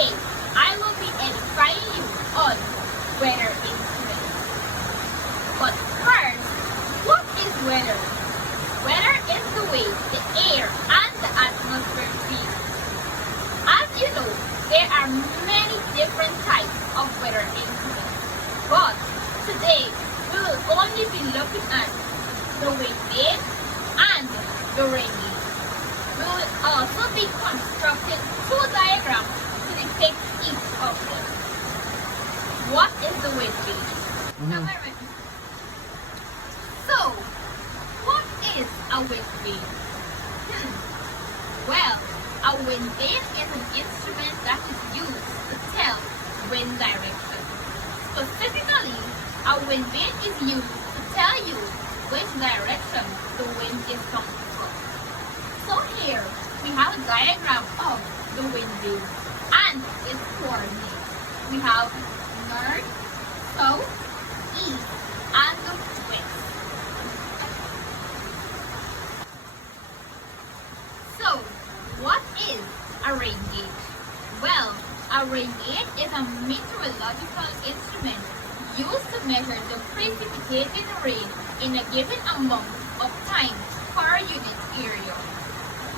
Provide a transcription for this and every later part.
Today, I will be edifying you on weather instruments. But first, what is weather? Weather is the way the air and the atmosphere feels. As you know, there are many different types of weather instruments. But today, we will only be looking at the wind vane and the rain gauge. We will also be constructing two diagrams to depict each of them. What is the wind gauge? So, what is a wind vane? Well, a wind vane is an instrument that is used to tell wind direction. Specifically, a wind vane is used to tell you which direction the wind is coming from. So here, we have a diagram of the wind vane and its coordinates. We have north, south, east, and west. So, what is a rain gauge? Well, a rain gauge is a meteorological instrument used to measure the precipitated rain in a given amount of time per unit area.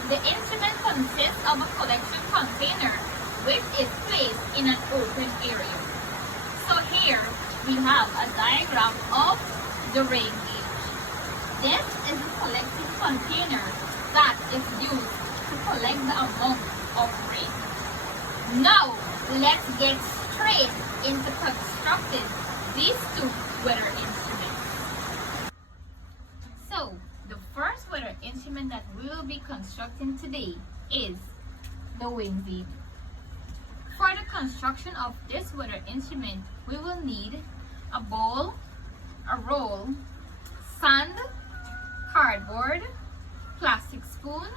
The instrument consists of a collection container which is placed in an open area. So here we have a diagram of the rain gauge. This is a collecting container that is used to collect the amount of rain. Now let's get straight into constructing these two weather instruments. So, the first weather instrument that we will be constructing today is the wind vane. For the construction of this weather instrument, we will need a bowl, a roll, sand, cardboard, plastic spoon,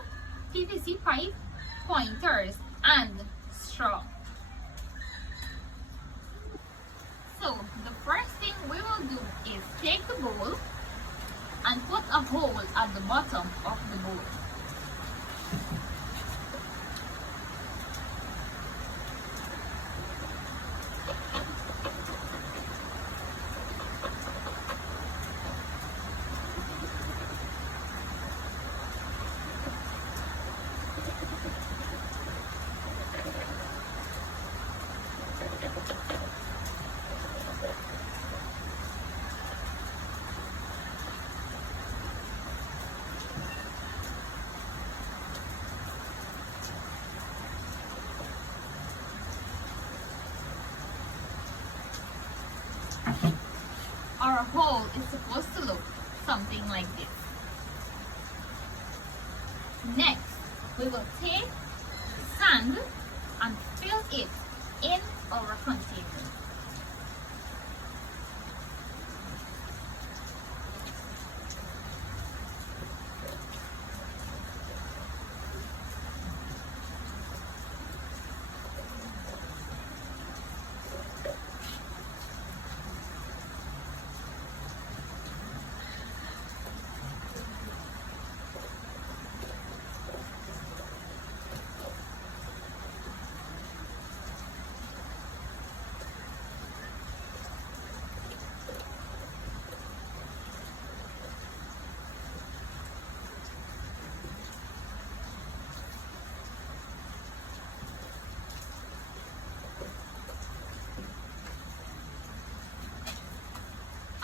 PVC pipe, pointers, and straw. So, the first thing we will do is take the bowl and put a hole at the bottom of the bowl. Our hole is supposed to look something like this. Next, we will take sand and fill it in our container.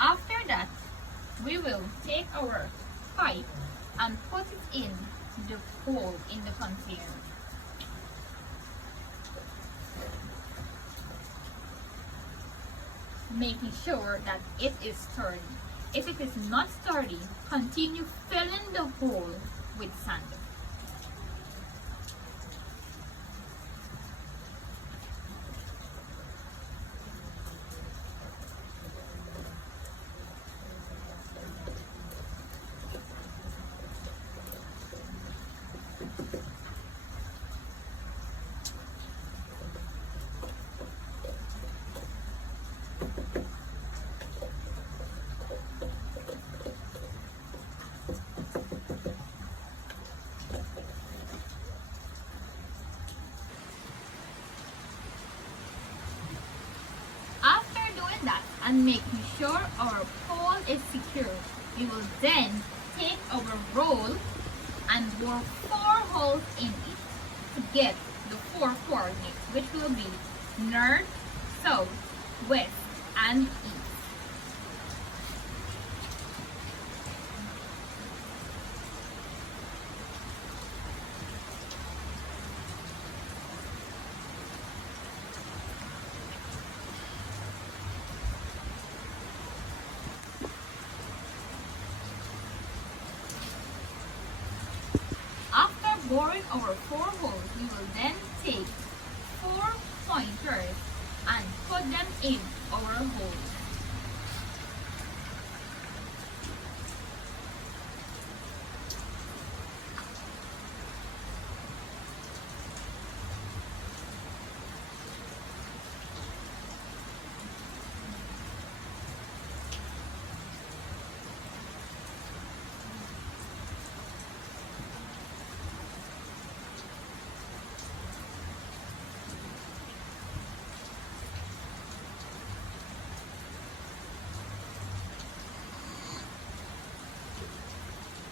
After that, we will take our pipe and put it in the hole in the container. Making sure that it is sturdy. If it is not sturdy, continue filling the hole with sand. and making sure our pole is secure. We will then take our roll and bore 4 holes in it to get the 4 coordinates, which will be north, south, west, and east. After boring our 4 holes, we will then take 4 pointers and put them in our holes.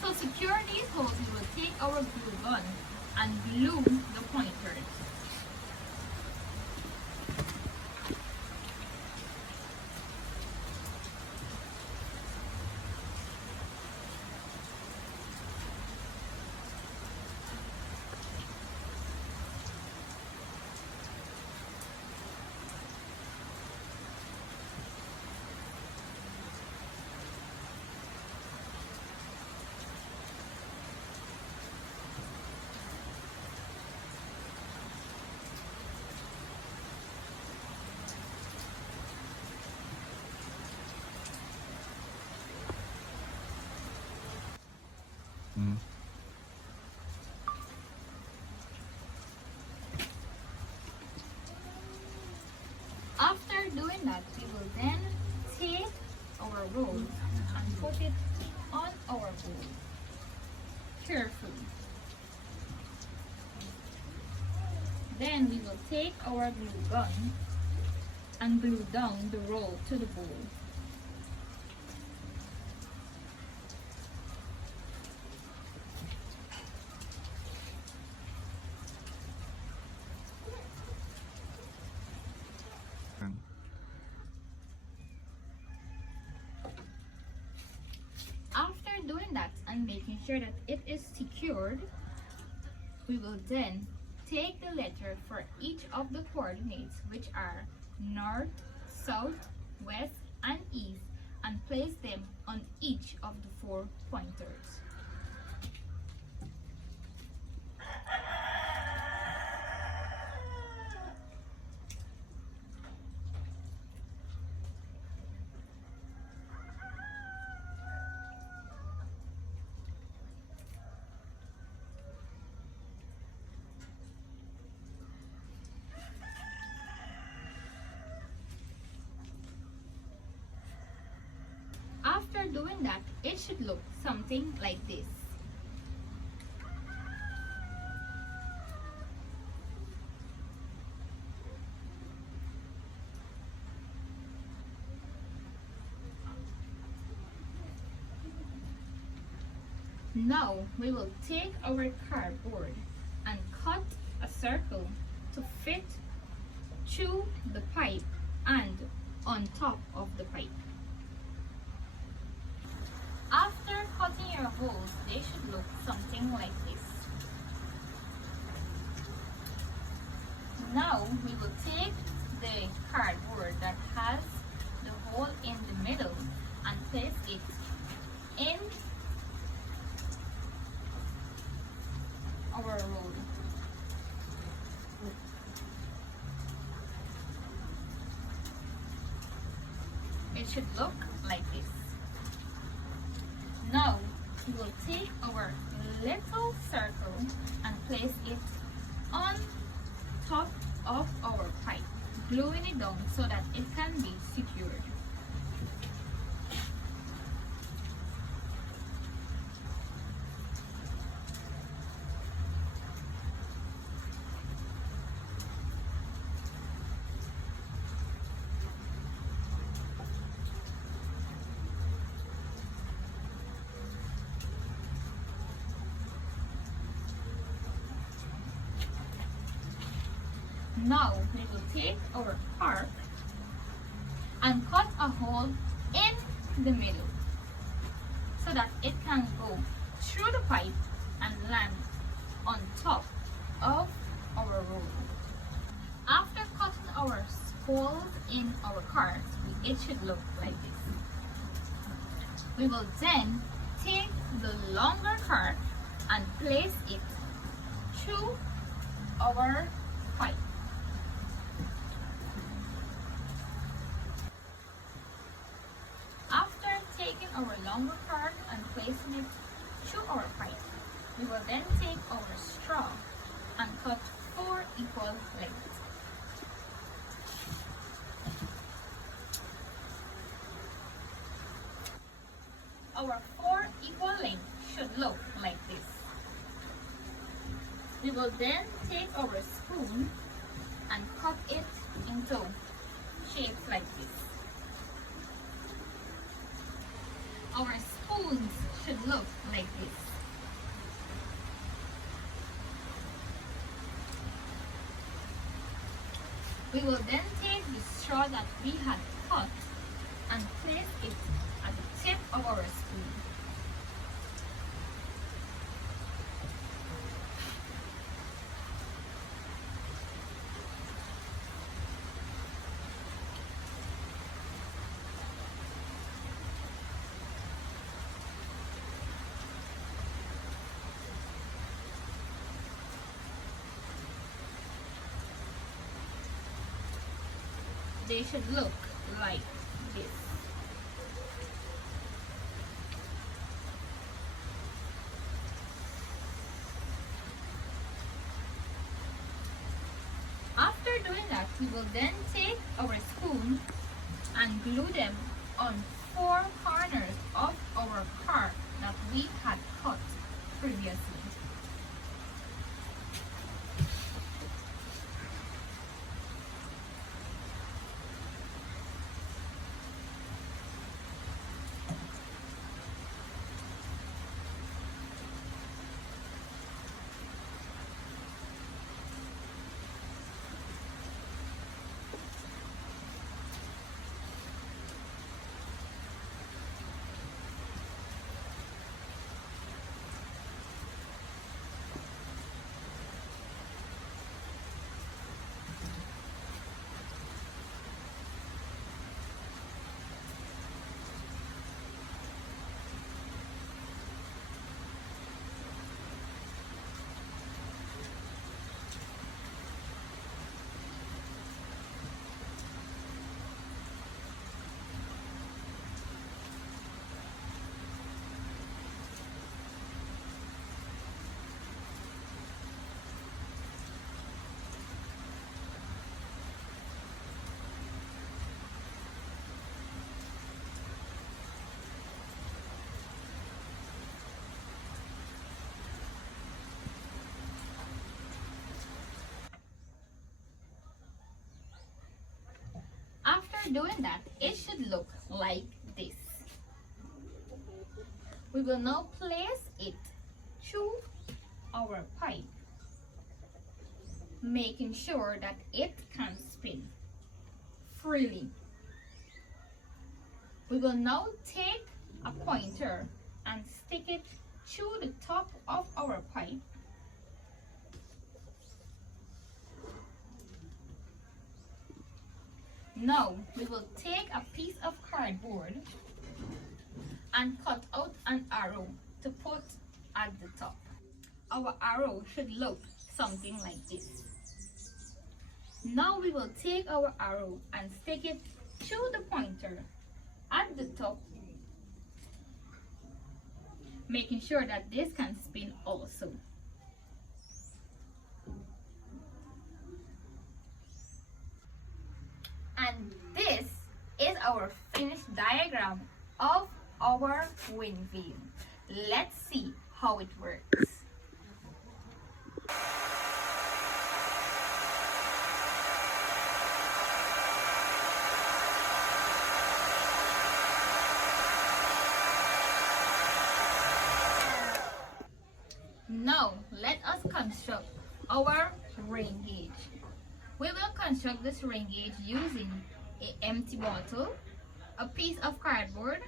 To secure these holes, we will take our glue gun and glue the pointers. After doing that, we will then take our roll and put it on our bowl carefully. Then we will take our glue gun and glue down the roll to the bowl. After doing that and making sure that it is secured, we will then take the letter for each of the coordinates, which are north, south, west, and east, and place them on each of the 4 pointers. After doing that, it should look something like this. Now we will take our cardboard and cut a circle to fit through the pipe and on top of the pipe. After cutting your holes, they should look something like this. Now we will take the cardboard that has the hole in the middle and place it in our roll. It should look like this. Now we will take our little circle and place it on top of our pipe, gluing it down so that it can be secured. Now we will take our arc and cut a hole in the middle so that it can go through the pipe and land on top of our roll. After cutting our holes in our cards, it should look like this. We will then take the longer card and place it through our pipe. After taking our longer card and placing it through our pipe, we will then take our straw and cut 4 equal lengths. Our 4 equal lengths should look like this. We will then take our spoon and cut it into shapes like this. Our spoons should look like this. We will then take the straw that we had cut and place it at the tip of our spoon. They should look like this. After doing that, we will then take our spoon and glue them on 4 corners of our card that we had cut previously. After doing that, it should look like this. We will now place it through our pipe, making sure that it can spin freely. We will now take a pointer and stick it through the top of our pipe. Now we will take a piece of cardboard and cut out an arrow to put at the top. Our arrow should look something like this. Now we will take our arrow and stick it through the pointer at the top, making sure that this can spin also. And this is our finished diagram of our wind vane. Let's see how it works. Now let us construct our rain gauge. We will construct the rain gauge using an empty bottle, a piece of cardboard,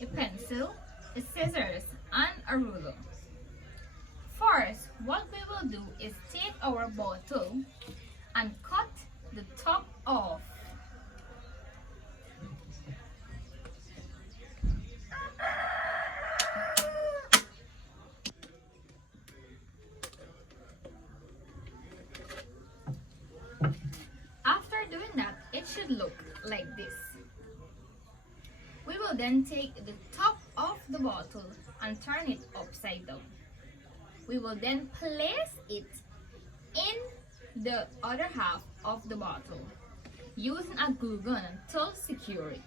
a pencil, a scissors, and a ruler. First, what we will do is take our bottle and cut the top off. After doing that, it should look like this. We will then take the top of the bottle and turn it upside down. We will then place it in the other half of the bottle using a glue gun to secure it.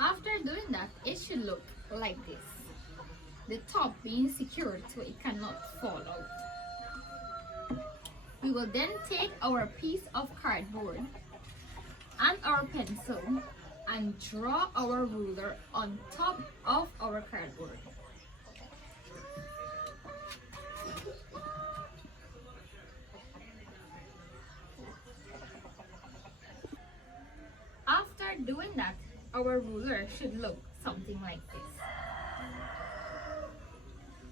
After doing that, it should look like this. The top being secured so it cannot fall out. We will then take our piece of cardboard and our pencil and draw our ruler on top of our cardboard. After doing that, our ruler should look something like this.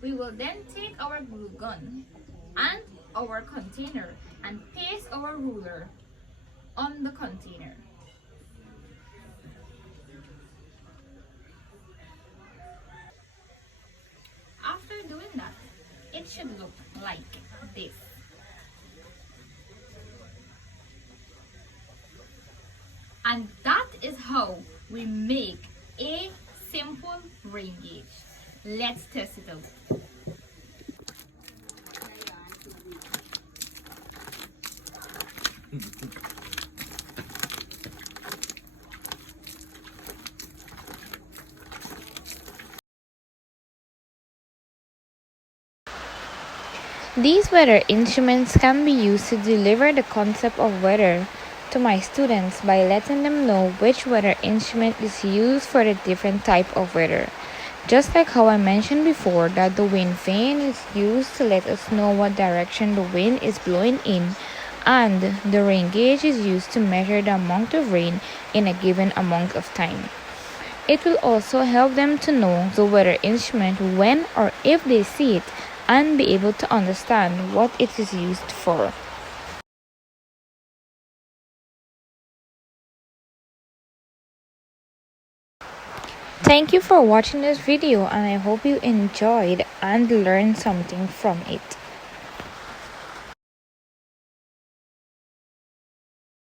We will then take our glue gun and our container and paste our ruler on the container. After doing that, it should look like this. And that is how we make a simple rain gauge. Let's test it out. These weather instruments can be used to deliver the concept of weather to my students by letting them know which weather instrument is used for the different type of weather. Just like how I mentioned before that the wind vane is used to let us know what direction the wind is blowing in, and the rain gauge is used to measure the amount of rain in a given amount of time. It will also help them to know the weather instrument when or if they see it and be able to understand what it is used for. Thank you for watching this video, and I hope you enjoyed and learned something from it.